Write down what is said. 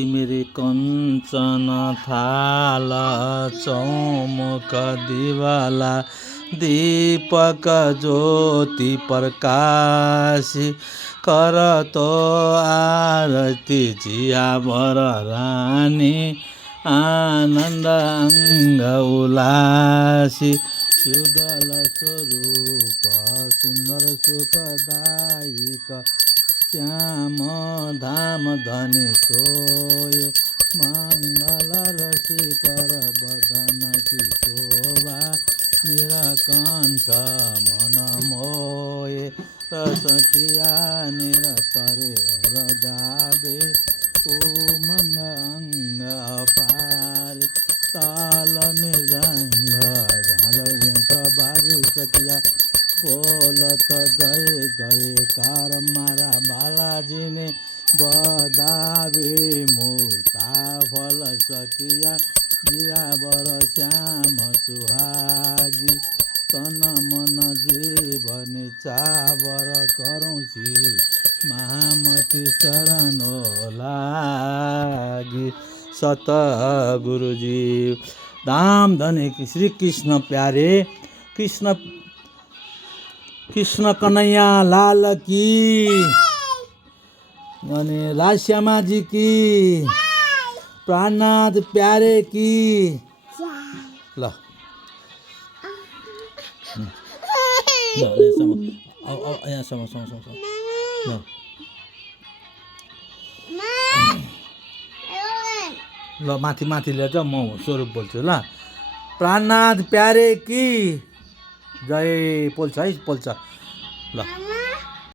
मेरे कंचन थाल चौमुख दिवाला दीपक ज्योति प्रकाशी कर तो आरती जिया बर रानी आनंद अंग उलासी युगल स्वरूप सुंदर सुखदायक श्याम धाम धनी सोय मंगल रसिकर बदन की शोभा नीलकंठ मन मोय रसकिया निरतरे और गावे उमंग अंग अपार ताल मृदंग झाल यंत्र बाजे सकिया बोलत जय जयकार मारा बालाजी ने बदावे मुक्ता फल सकिया जिया बर श्याम सुहागी तन मन जीवन चावर करौँ श्री महामती चरण लागी। सत गुरुजी धाम धने श्री कृष्ण प्यारे कृष्ण कन्हैया लाल की अनि राजश्यामा जी की प्राणनाथ प्यारे की ल ल माथि माथि ल्याउँछ म स्वरूप बोल्छु ल। प्राणनाथ प्यारे की जय पोल्छ है पोल्छ ल।